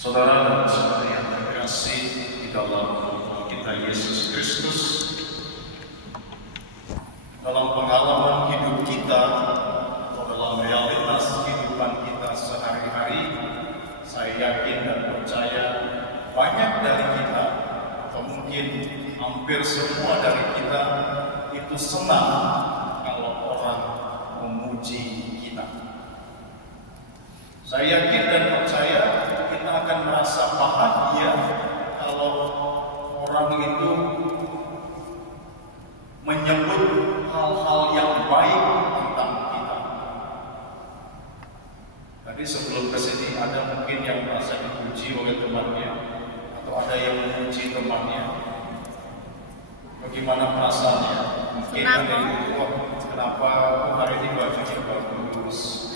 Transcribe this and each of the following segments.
Saudara dan saudari yang terkasih di dalam kita Yesus Kristus, dalam pengalaman hidup kita atau dalam realitas kehidupan kita sehari-hari, saya yakin dan percaya banyak dari kita, atau mungkin hampir semua dari kita, itu senang kalau orang memuji kita. Saya yakin dan percaya kita akan merasa bahagia kalau orang itu menyebut hal-hal yang baik tentang kita. Tadi sebelum kesini ada mungkin yang merasa dipuji oleh temannya, atau ada yang memuji temannya. Bagaimana perasaannya? Mungkin ada yang bilang, kenapa hari ini bajunya bagus?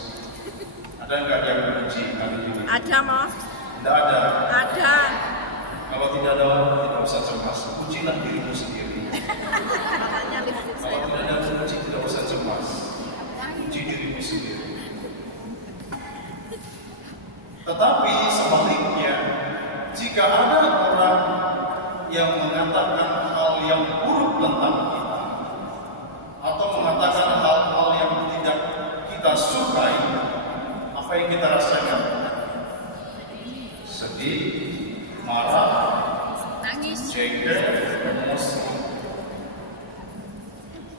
Ada nggak yang memuji hari ini? Ada, Mas. Tidak ada. Ada. Kalau tidak ada, tidak usah cemas. Pujilah dirimu sendiri. Makanya lipstick Kalau saya. tidak ada memuji, tidak usah cemas. Puji dirimu sendiri. Tetapi sebaliknya, jika ada orang yang mengatakan hal yang buruk tentang kita, atau mengatakan hal-hal yang tidak kita sukai, apa yang kita rasakan? Sedih, marah, Nangis. jengkel, emosi.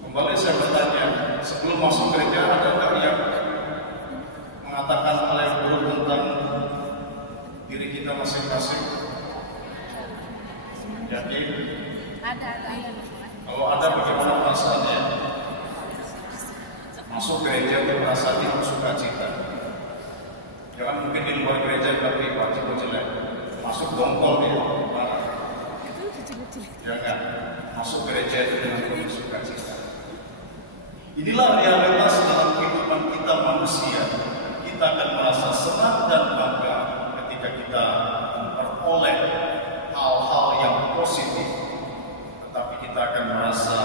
Kembali saya bertanya, sebelum masuk gereja ada nggak yang mengatakan hal yang buruk tentang diri kita masing-masing? Yakin? Ada. Kalau ada, bagaimana perasaannya? Masuk gereja itu merasa tidak sukacita. Jangan mungkin di luar gereja tapi wajib jelek. Masuk dongkol dia, marah. Jangan. Masuk gereja itu dengan penuh sukacita. Inilah realitas dalam kehidupan kita manusia. Kita akan merasa senang dan bangga ketika kita memperoleh hal-hal yang positif. Tetapi kita akan merasa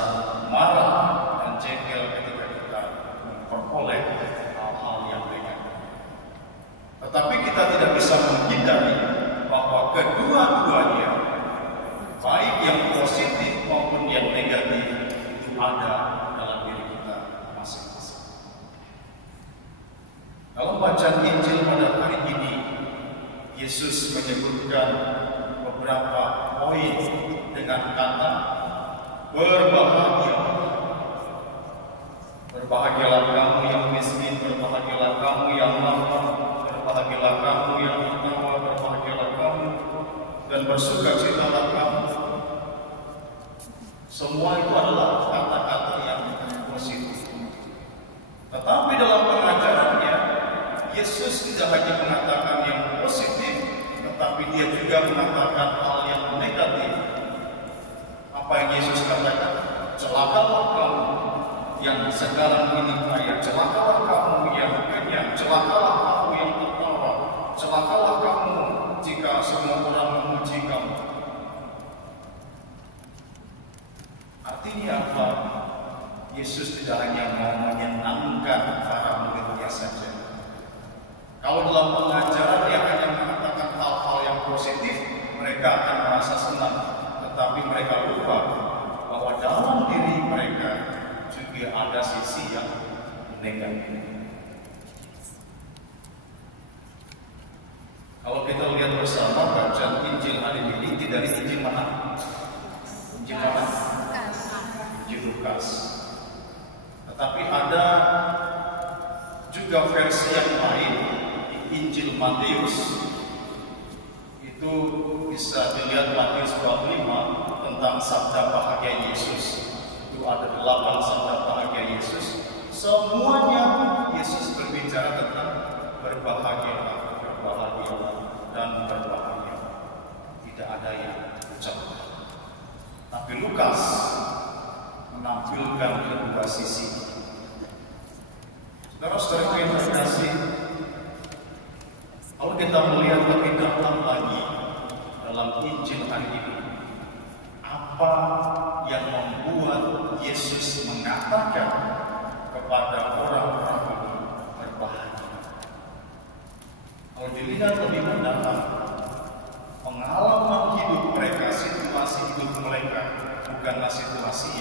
marah dan jengkel ketika kita memperoleh hal-hal yang negatif. Tetapi kita tidak bisa menghindari bahwa kedua-duanya, baik yang positif maupun yang negatif, itu ada dalam diri kita masing-masing. Dalam bacaan Injil pada hari ini, Yesus menyebutkan beberapa poin dengan kata berbahagia. Berbahagialah kamu yang miskin, berbahagialah kamu yang lapar, berbahagialah kamu yang tertawa, berbahagialah kamu dan bersukacitalah kamu. Semua itu adalah kata-kata yang positif. Tetapi dalam pengajarannya, Yesus tidak hanya mengatakan yang positif, tetapi dia juga mengatakan hal yang negatif. Apa yang Yesus katakan? Celakalah kamu yang sekarang ini kaya, celakalah kamu yang kenyang, celakalah kamu yang tertawa, celakalah kamu jika semua orang memuji kamu. Artinya apa? Yesus tidak hanya mau menyenangkan para muridnya saja. Kalau dalam pengajaran dia hanya mengatakan hal-hal yang positif, mereka akan merasa senang. Tetapi mereka lupa bahwa dalam diri mereka juga ada sisi yang negatif. Kalau kita lihat bersama bacaan Injil hari ini dari Injil mana? Injil mana? Injil Lukas. Tetapi ada juga versi yang lain di Injil Matius. Itu bisa dilihat Matius 25 tentang sabda bahagia Yesus. Itu ada 8 sabda bahagia Yesus. Semuanya Yesus berbicara tentang berbahagialah, berbahagialah, dan berbahagia. Tidak ada yang ucapkan. Tapi Lukas menampilkan kedua sisi. Saudara-saudara yang terkasih, kalau kita melihat lebih dalam lagi dalam Injil hari ini, apa yang membuat Yesus mengatakan kepada orang-orang ini berbahagia? Kalau dilihat lebih mendalam, pengalaman hidup mereka, situasi hidup mereka bukanlah situasi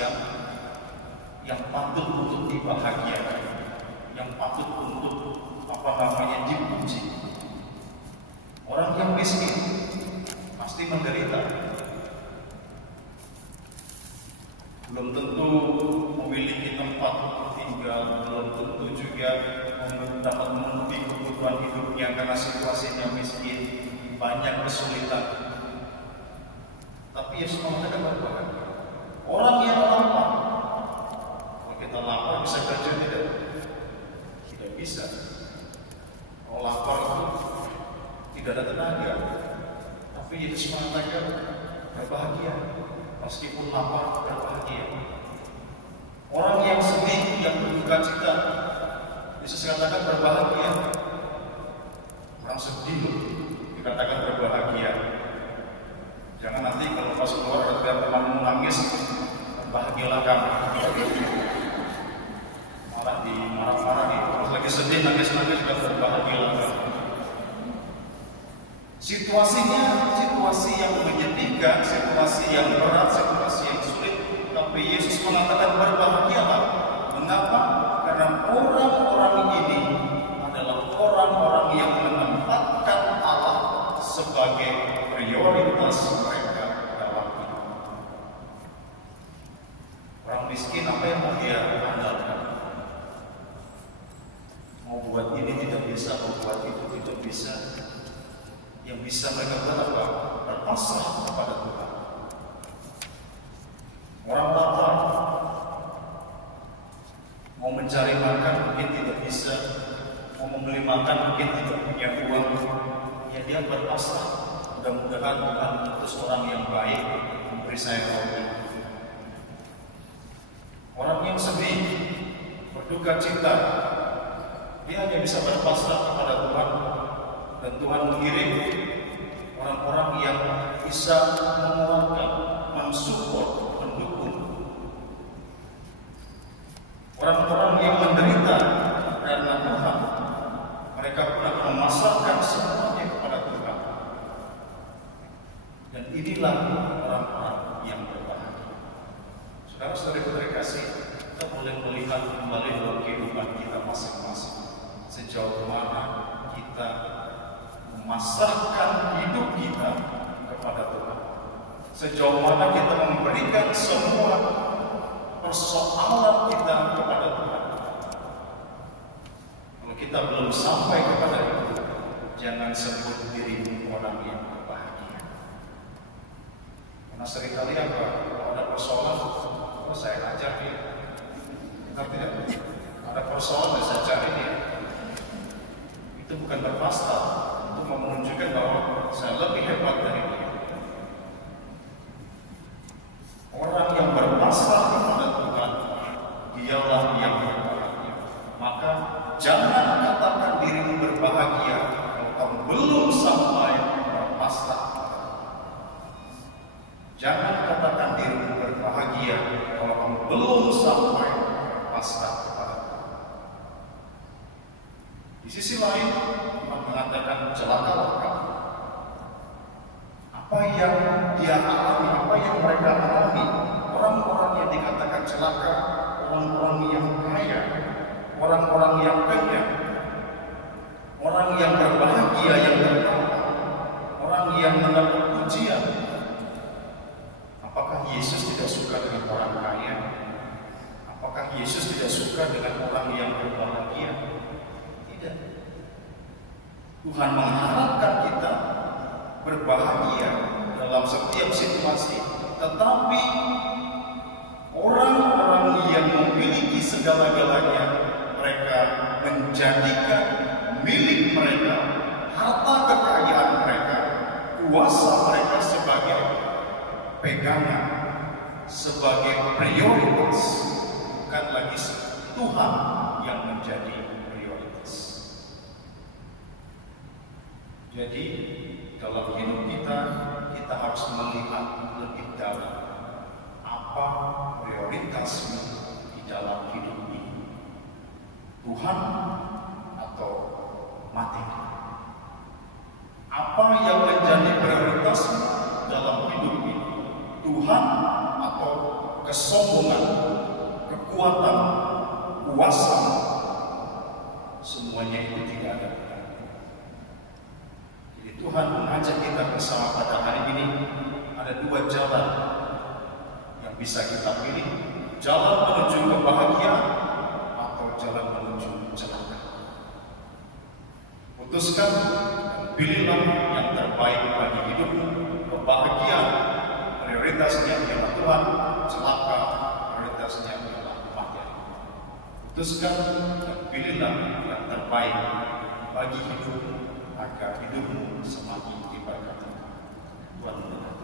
yang patut untuk dibahagiakan, yang patut untuk dipuji. Orang yang miskin pasti menderita, belum tentu memiliki tempat tinggal, belum tentu juga dapat memenuhi kebutuhan hidupnya karena situasinya miskin, banyak kesulitan. Tapi Yesus mengatakan bahwa orang yang lapar, kalau kita lapar bisa kerja tidak? Tidak bisa. Kalau lapar itu tidak ada tenaga. Tapi Yesus mengatakan berbahagia, meskipun lapar berbahagia. Orang yang sedih, yang berduka cita, Yesus katakan berbahagia. Orang sedih dikatakan berbahagia. Jangan nanti kalau pas keluar ada teman menangis, berbahagialah kamu. Malah dimarah-marah gitu. Pas lagi sedih, nangis-nangis juga berbahagialah kamu. Situasinya situasi yang menyedihkan, situasi yang berat, situasi yang sulit. Tapi Yesus mengatakan berbahagialah. Mengapa? Karena orang-orang ini adalah orang-orang yang menempatkan Allah sebagai prioritas mereka dalam hidup. Orang miskin apa yang mau dia andalkan? Mau buat ini tidak bisa, mau buat itu tidak bisa. Yang bisa mereka buat apa? Berpasrah kepada Tuhan. Orang lapar, mau mencari makan mungkin tidak bisa, mau membeli makan mungkin tidak punya uang, ya dia berpasrah. Mudah-mudahan Tuhan mengutus orang yang baik memberi saya roti. Orang yang sedih, berduka cita, dia hanya bisa berpasrah kepada Tuhan. Dan Tuhan mengirim orang-orang yang bisa menguatkan, mensupport, mendukung. Orang-orang yang menderita karena Tuhan, mereka pun akan memasarkan semuanya kepada Tuhan. Dan inilah orang-orang yang berbahagia. Saudara-saudari kasih, kita boleh melihat kembali dalam kehidupan kita masing-masing. Sejauh mana kita memasrahkan hidup kita kepada Tuhan. Sejauh mana kita memberikan semua persoalan kita kepada Tuhan. Kalau kita belum sampai kepada itu, jangan sebut dirimu orang yang berbahagia. Karena seringkali apa? Kalau ada persoalan, saya ajar dia. Tidak? Ada persoalan, saya cari dia. Itu bukan berpasrah. Menunjukkan bahwa saya lebih hebat dari dia. Orang yang berpasrah kepada Tuhan, dialah yang berbahagia. Maka jangan katakan dirimu berbahagia kalau kamu belum sampai berpasrah. Jangan katakan dirimu berbahagia kalau kamu belum sampai berpasrah kepada Tuhan. Di sisi lain, mengatakan celakalah kamu. Apa yang dia alami, apa yang mereka alami, orang-orang yang dikatakan celaka, orang-orang yang kaya, orang-orang yang kaya, orang yang berbahagia, yang berkata, orang yang mendapat pujian. Apakah Yesus tidak suka dengan orang kaya? Apakah Yesus tidak suka dengan orang yang berbahagia? Tidak. Tuhan mengharapkan kita berbahagia dalam setiap situasi, tetapi orang-orang yang memiliki segala-galanya, mereka menjadikan milik mereka, harta kekayaan mereka, kuasa mereka sebagai pegangan, sebagai prioritas, bukan lagi Tuhan yang menjadi prioritas. Jadi dalam hidup kita, kita harus melihat lebih dalam apa prioritasmu di dalam hidup ini, Tuhan atau mati. Apa yang menjadi prioritas dalam hidup ini, Tuhan atau kesombongan, kekuatan, kuasa, semuanya itu tidak ada. Jadi Tuhan mengajak kita bersama pada hari ini, ada dua jalan yang bisa kita pilih, jalan menuju kebahagiaan atau jalan menuju celaka. Putuskan dan pilihlah yang terbaik bagi hidupmu. Kebahagiaan prioritasnya ialah Tuhan, celaka prioritasnya ialah materi. Putuskan dan pilihlah yang terbaik bagi hidupmu agar hidupmu semakin diberkati. Tuhan memberkati.